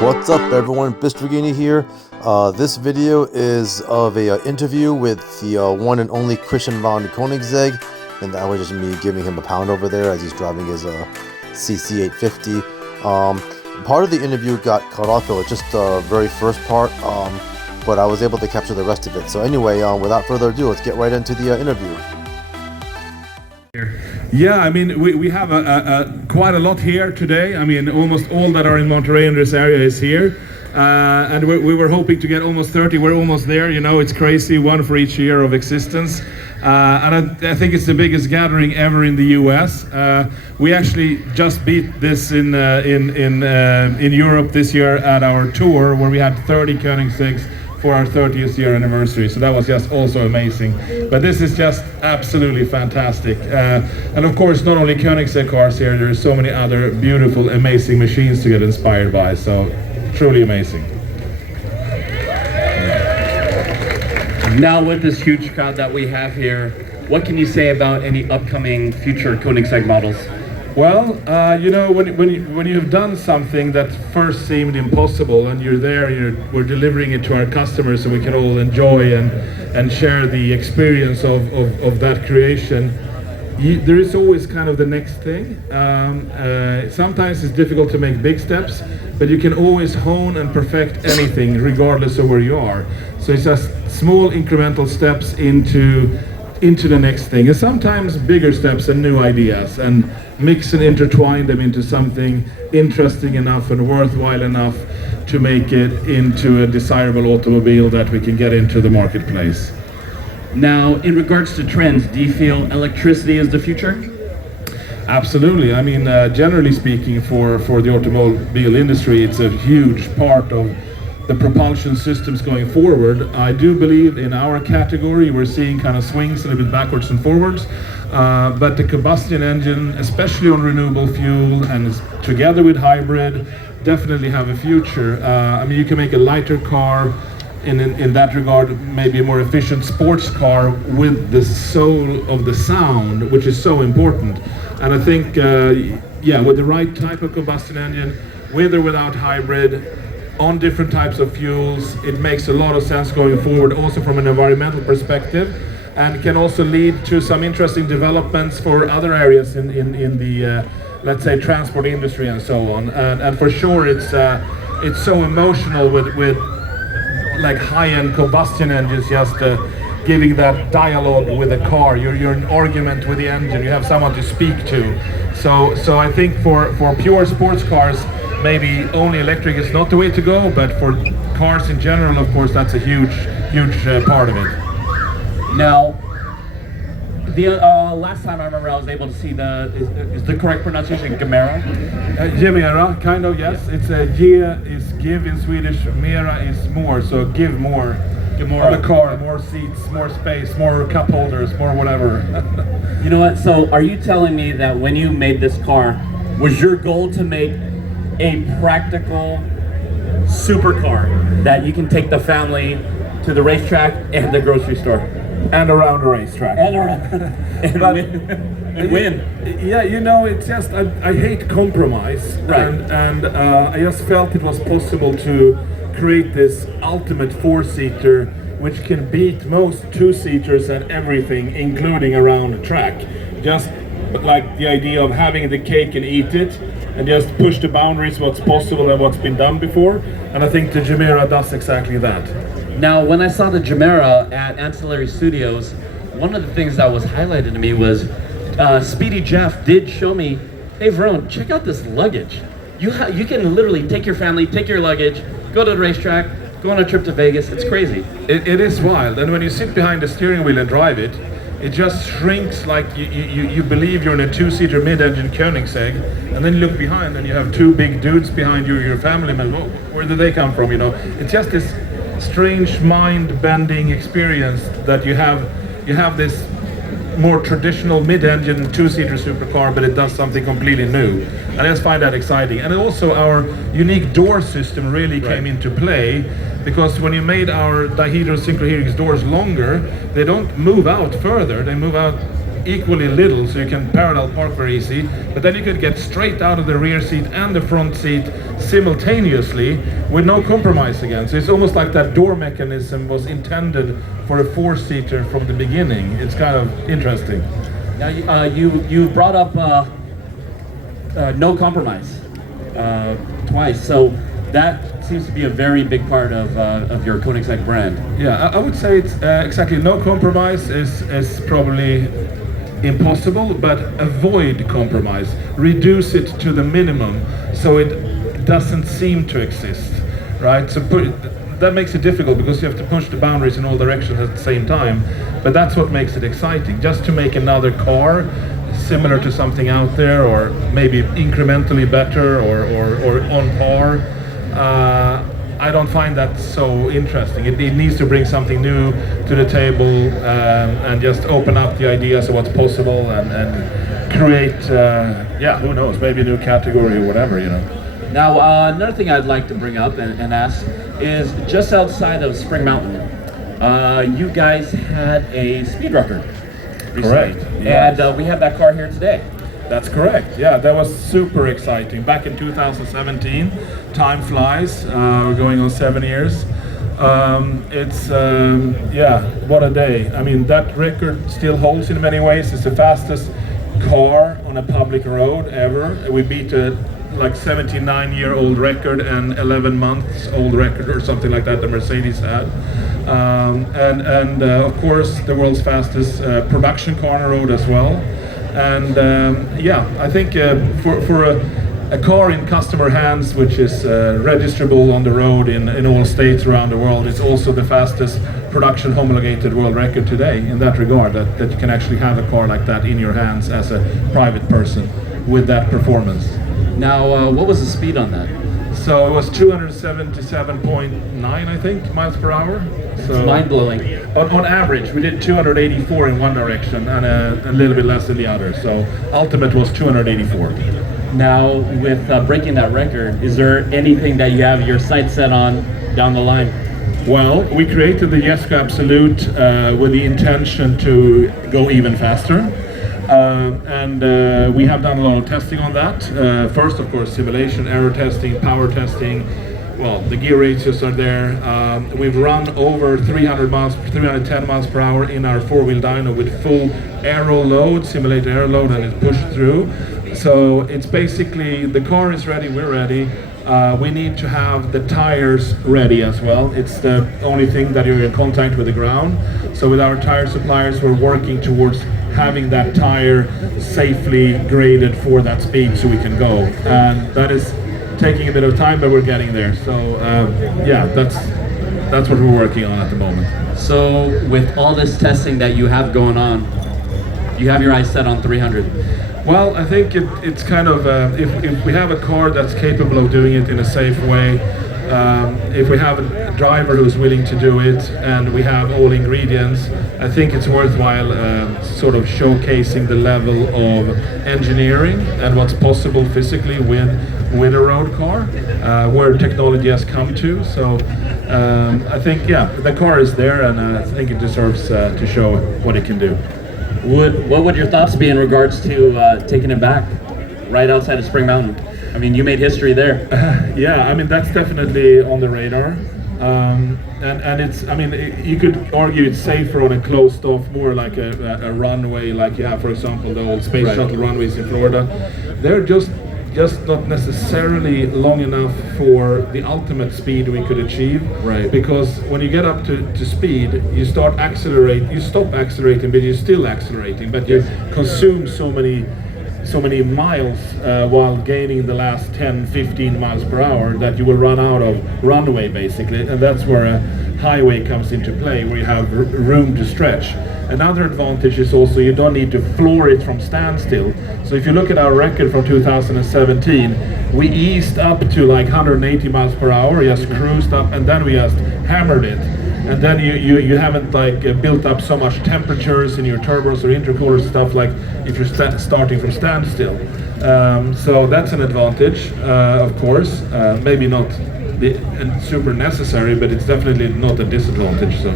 What's up everyone, Bistragini here. This video is of a interview with the one and only Christian von Koenigsegg, and that was just me giving him a pound over there as he's driving his CC850. Part of the interview got cut off, though, just the very first part, but I was able to capture the rest of it. So anyway, without further ado, let's get right into the interview. Yeah, I mean, we have quite a lot here today. I mean, almost all that are in Monterey in this area is here. And we were hoping to get almost 30. We're almost there, you know, it's crazy, one for each year of existence. And I think it's the biggest gathering ever in the US. We actually just beat this in Europe this year at our tour, where we had 30 Koenigsegg's for our 30th year anniversary, so that was just also amazing. But this is just absolutely fantastic. And of course, not only Koenigsegg cars here, there's so many other beautiful, amazing machines to get inspired by, so truly amazing. Now with this huge crowd that we have here, what can you say about any upcoming future Koenigsegg models? Well, you know, when you've done something that first seemed impossible, and you're there, we're delivering it to our customers so we can all enjoy and share the experience of that creation, there is always kind of the next thing. Sometimes it's difficult to make big steps, but you can always hone and perfect anything regardless of where you are. So it's just small incremental steps into the next thing, and sometimes bigger steps and new ideas, and mix and intertwine them into something interesting enough and worthwhile enough to make it into a desirable automobile that we can get into the marketplace. Now, in regards to trends, do you feel electricity is the future? Absolutely. I mean, generally speaking, for the automobile industry, it's a huge part of the propulsion systems going forward. I do believe in our category we're seeing kind of swings a little bit backwards and forwards, but the combustion engine, especially on renewable fuel and together with hybrid, definitely have a future. I mean, you can make a lighter car in that regard, maybe a more efficient sports car with the soul of the sound, which is so important. And I think, yeah, with the right type of combustion engine, with or without hybrid, on different types of fuels, it makes a lot of sense going forward, also from an environmental perspective, and can also lead to some interesting developments for other areas in the let's say transport industry and so on. And for sure, it's so emotional with like high-end combustion engines, just giving that dialogue with a car. You're in argument with the engine. You have someone to speak to. So I think for pure sports cars, maybe only electric is not the way to go, but for cars in general, of course, that's a huge part of it. Now, the last time I remember I was able to see is the correct pronunciation Gemera? Gemera, kind of, yes. It's a ge is give in Swedish, mera is more, so give more. More of the car, more seats, more space, more cup holders, more whatever. You know what, so are you telling me that when you made this car, was your goal to make a practical supercar that you can take the family to the racetrack and the grocery store? And around the racetrack. And around. and win. Yeah, you know, it's just, I hate compromise. Right. And I just felt it was possible to create this ultimate four-seater which can beat most two-seaters and everything, including around the track. Just like the idea of having the cake and eat it, and just push the boundaries what's possible and what's been done before. And I think the Gemera does exactly that. Now, when I saw the Gemera at Ancillary Studios, one of the things that was highlighted to me was Speedy Jeff did show me, hey Verone, check out this luggage. You can literally take your family, take your luggage, go to the racetrack, go on a trip to Vegas. It's crazy. It is wild, and when you sit behind the steering wheel and drive it, it just shrinks like you believe you're in a two-seater mid-engine Koenigsegg, and then you look behind and you have two big dudes behind you, your family members. Where did they come from? You know, it's just this strange mind-bending experience that you have this more traditional mid-engine two-seater supercar, but it does something completely new. And I just find that exciting. And also our unique door system really came into play, because when you made our dihedral synchrohelix doors longer, they don't move out further, they move out equally little, so you can parallel park very easy, but then you could get straight out of the rear seat and the front seat simultaneously with no compromise again. So it's almost like that door mechanism was intended for a four-seater from the beginning. It's kind of interesting. Now you brought up no compromise twice, so that seems to be a very big part of your Koenigsegg brand. Yeah, I would say it's exactly no compromise is probably impossible, but avoid compromise. Reduce it to the minimum so it doesn't seem to exist, right? So that makes it difficult because you have to push the boundaries in all directions at the same time, but that's what makes it exciting. Just to make another car similar to something out there, or maybe incrementally better or on par, I don't find that so interesting. It needs to bring something new to the table and just open up the ideas of what's possible and create, who knows, maybe a new category or whatever, you know. Now, another thing I'd like to bring up and ask is just outside of Spring Mountain, you guys had a speed record recently. Correct. Yes. And we have that car here today. That's correct. Yeah, that was super exciting. Back in 2017, time flies. We're going on 7 years. What a day. I mean, that record still holds in many ways. It's the fastest car on a public road ever. We beat a 79-year-old record and 11 months old record or something like that the Mercedes had. Of course, the world's fastest production car on the road as well. And I think for a car in customer hands, which is registrable on the road in all states around the world, it's also the fastest production homologated world record today in that regard, that you can actually have a car like that in your hands as a private person with that performance. Now, what was the speed on that? So it was 277.9, I think, miles per hour. So it's mind-blowing. On average, we did 284 in one direction and a little bit less in the other. So ultimate was 284. Now, with breaking that record, is there anything that you have your sights set on down the line? Well, we created the Jesko Absolute with the intention to go even faster. We have done a lot of testing on that. First, of course, simulation, error testing, power testing. Well, the gear ratios are there. We've run over 310 miles per hour in our four-wheel dyno with full aero load, simulated aero load, and it's pushed through. So it's basically, the car is ready, we're ready. We need to have the tires ready as well. It's the only thing that you're in contact with the ground. So with our tire suppliers, we're working towards having that tire safely graded for that speed so we can go. And that is taking a bit of time, but we're getting there. So that's what we're working on at the moment. So with all this testing that you have going on, you have your eyes set on 300. Well, I think it's kind of, if we have a car that's capable of doing it in a safe way, if we have a driver who's willing to do it, and we have all ingredients, I think it's worthwhile sort of showcasing the level of engineering and what's possible physically with a road car, where technology has come to. So I think, the car is there, and I think it deserves to show what it can do. What would your thoughts be in regards to taking it back right outside of Spring Mountain? I mean, you made history there. I mean, that's definitely on the radar. And it's, I mean, you could argue it's safer on a closed off, more like a runway, like you have, for example, the old space shuttle runways in Florida. They're just not necessarily long enough for the ultimate speed we could achieve. Right. Because when you get up to speed, you stop accelerating, but you're still accelerating, but you consume so many miles while gaining the last 10-15 miles per hour that you will run out of runway, basically. And that's where a highway comes into play, where you have room to stretch. Another advantage is also you don't need to floor it from standstill. So if you look at our record from 2017, we eased up to like 180 miles per hour, just cruised up, and then we just hammered it. And then you haven't like built up so much temperatures in your turbos or intercoolers stuff like if you're starting from standstill. So that's an advantage, of course. Maybe not super necessary, but it's definitely not a disadvantage. So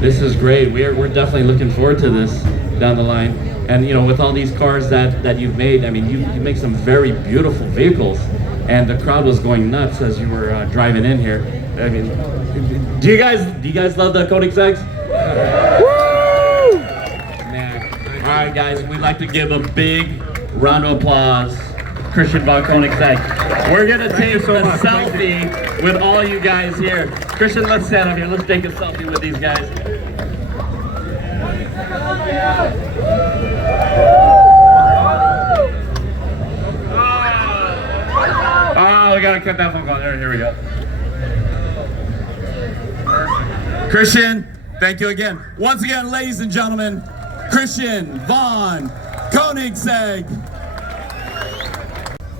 this is great. We're definitely looking forward to this down the line. And you know, with all these cars that you've made, I mean, you make some very beautiful vehicles, and the crowd was going nuts as you were driving in here. I mean, do you guys love the Koenigsegg's? Woo! Man. All right, guys, we'd like to give a big round of applause, Christian von Koenigsegg. We're gonna take a selfie with all you guys here. Christian, let's stand up here. Let's take a selfie with these guys. Oh, we gotta cut that phone call. There, here we go. Christian, thank you again. Once again, ladies and gentlemen, Christian von Koenigsegg.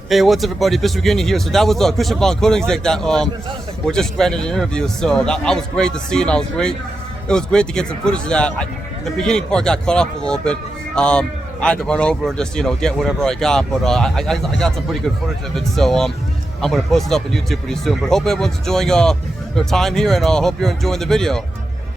Hey, what's up, everybody? Mr. Guinea here. So that was Christian von Koenigsegg that was just granted an interview. So that was great to see, and it was great to get some footage of that. The beginning part got cut off a little bit. I had to run over and just get whatever I got, but I got some pretty good footage of it. So I'm gonna post it up on YouTube pretty soon. But hope everyone's enjoying their time here, and hope you're enjoying the video.